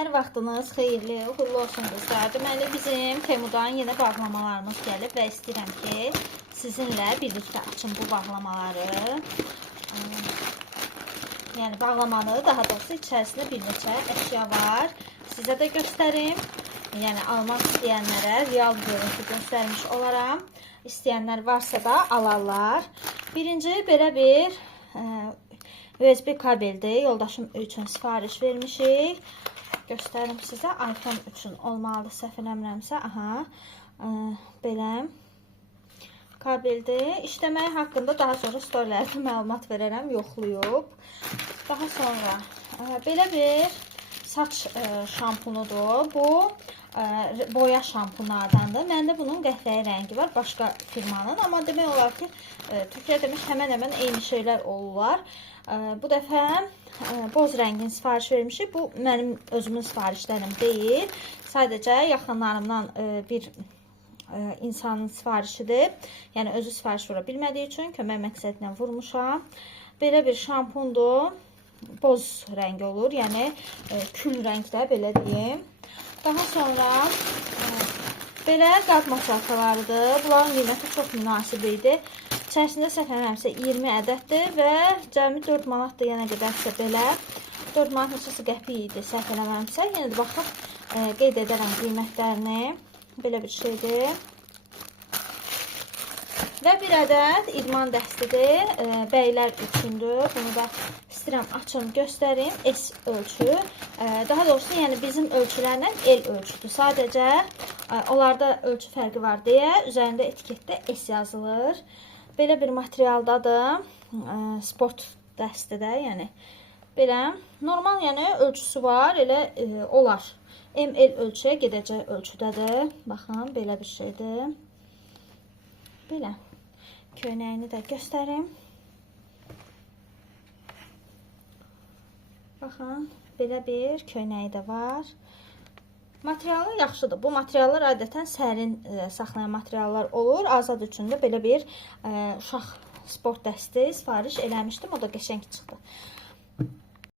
Hər vaxtınız xeyirli, uğurlu olsun qızlar. Deməli, bizim Temudan yeni bağlamalarımız gəlib və istəyirəm ki, sizinlə birlikdə açın bu bağlamaları. Yəni, bağlamanı, daha doğrusu içərisində bir neçə əşya var. Sizə də göstərim. Yəni, almaq istəyənlərə real görüntü göstərmiş olaram. İstəyənlər varsa da alarlar. Birinci, belə bir USB kabeldir. Yoldaşım üçün sifariş vermişik. Göstərim sizə. iPhone üçün olmalıdır, səhv eləmirəmsə. Aha, belə kabeldir. İşləməyi haqqında daha sonra storylərdə məlumat verərəm, yoxlayıb. Daha sonra belə bir saç şampunudur. Bu boya şampunlardandır. Məndə bunun qəhvəyi rəngi var, başqa firmanın. Amma demək olar ki, Türkiyə demiş həmən eyni şeylər olurlar. Bu dəfə boz rəngin sifariş vermişik. Bu mənim özümün sifarişlərim deyil. Sadəcə yaxınlarımdan bir insanın sifarişidir. Yəni özü sifariş vura bilmədiyi üçün kömək məqsədlə vurmuşam. Belə bir şampundur. Boz rəngi olur. Yəni kül rəngdə, belə deyim. Daha sonra belə qab masalkalarıdır. Bunların qiyməti çox münasib idi. İçərisində səhv eləmirəmsə 20 ədəddir və cəmi 4 manatdır, yenə qədərsə belə. 4 manat neçəsi qəpik idi, səhv eləmirəmsə. Yenə də baxıb qeyd edərəm qiymətlərini. Belə bir şeydir. Və bir ədəd idman dəstidir. Bəylər üçündür. Bunu da istəyirəm açım, göstərim. S ölçü. Daha doğrusu, yəni bizim ölçülərlə L ölçüdür. Sadəcə onlarda ölçü fərqi var deyə üzərində etiketdə S yazılır. Belə bir materialdadır. Sport dəstidə, yəni belə normal, yəni ölçüsü var, elə olar. ML ölçüyə gedəcək ölçüdədir. Baxın, belə bir şeydir. Belə. Köynəyini də göstərim. Baxın, belə bir köynəyi də var. Materialı yaxşıdır. Bu materiallar adətən sərin saxlayan materiallar olur. Azad üçün də belə bir uşaq sport dəsti sifariş eləmişdim. O da qəşəng çıxdı.